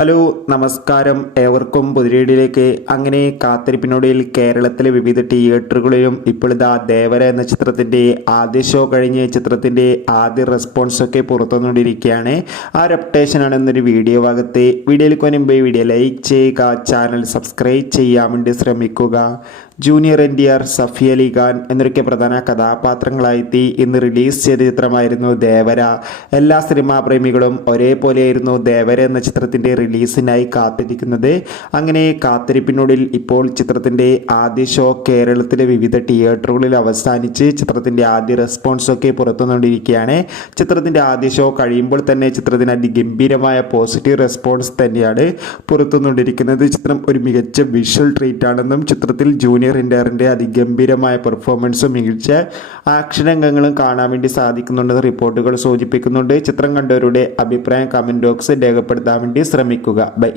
Hello നമസ്കാരം, ഏവർക്കും പുതിരീടിലേക്ക്. അങ്ങനെ കാത്തിരിപ്പിനൊടുവിൽ കേരളത്തിലെ വിവിധ തിയേറ്ററുകളിലും ഇപ്പോഴിതാ ദേവര എന്ന ചിത്രത്തിൻ്റെ ആദ്യ ഷോ കഴിഞ്ഞ് ചിത്രത്തിൻ്റെ ആദ്യ റെസ്പോൺസൊക്കെ പുറത്തുവന്നുകൊണ്ടിരിക്കുകയാണ്. ആ ഒരു അപ്ഡേഷനാണ് എന്നൊരു വീഡിയോ ഭാഗത്ത്. വീഡിയോയിലേക്ക് മുൻപ് വീഡിയോ ലൈക്ക് ചെയ്യുക, ചാനൽ സബ്സ്ക്രൈബ് ചെയ്യാൻ വേണ്ടി ശ്രമിക്കുക. ജൂനിയർ NTR, സഫി അലി ഖാൻ എന്നൊക്കെ പ്രധാന കഥാപാത്രങ്ങളായെത്തി ഇന്ന് റിലീസ് ചെയ്ത ചിത്രമായിരുന്നു ദേവര. എല്ലാ സിനിമാ പ്രേമികളും ഒരേപോലെയായിരുന്നു ദേവര എന്ന ചിത്രത്തിൻ്റെ റിലീസിനായി കാത്തിരിക്കുന്നത്. അങ്ങനെ കാത്തിരിപ്പിനുള്ളിൽ ഇപ്പോൾ ചിത്രത്തിൻ്റെ ആദ്യ ഷോ കേരളത്തിലെ വിവിധ തിയേറ്ററുകളിൽ അവസാനിച്ച് ചിത്രത്തിൻ്റെ ആദ്യ റെസ്പോൺസൊക്കെ പുറത്തുവന്നുകൊണ്ടിരിക്കുകയാണ്. ചിത്രത്തിൻ്റെ ആദ്യ ഷോ കഴിയുമ്പോൾ തന്നെ ചിത്രത്തിന് അതിഗംഭീരമായ പോസിറ്റീവ് റെസ്പോൺസ് തന്നെയാണ് പുറത്തുവന്നുകൊണ്ടിരിക്കുന്നത്. ചിത്രം ഒരു മികച്ച വിഷ്വൽ ട്രീറ്റ് ആണെന്നും ചിത്രത്തിൽ ജൂനിയർ NTRന്റെ അതിഗംഭീരമായ പെർഫോമൻസും മികച്ച ആക്ഷൻ രംഗങ്ങളും കാണാൻ വേണ്ടി സാധിക്കുന്നുണ്ടെന്ന് റിപ്പോർട്ടുകൾ സൂചിപ്പിക്കുന്നുണ്ട്. ചിത്രം കണ്ടവരുടെ അഭിപ്രായം കമന്റ് ബോക്സിൽ രേഖപ്പെടുത്താൻ വേണ്ടി ശ്രമിക്കുക. ബൈ.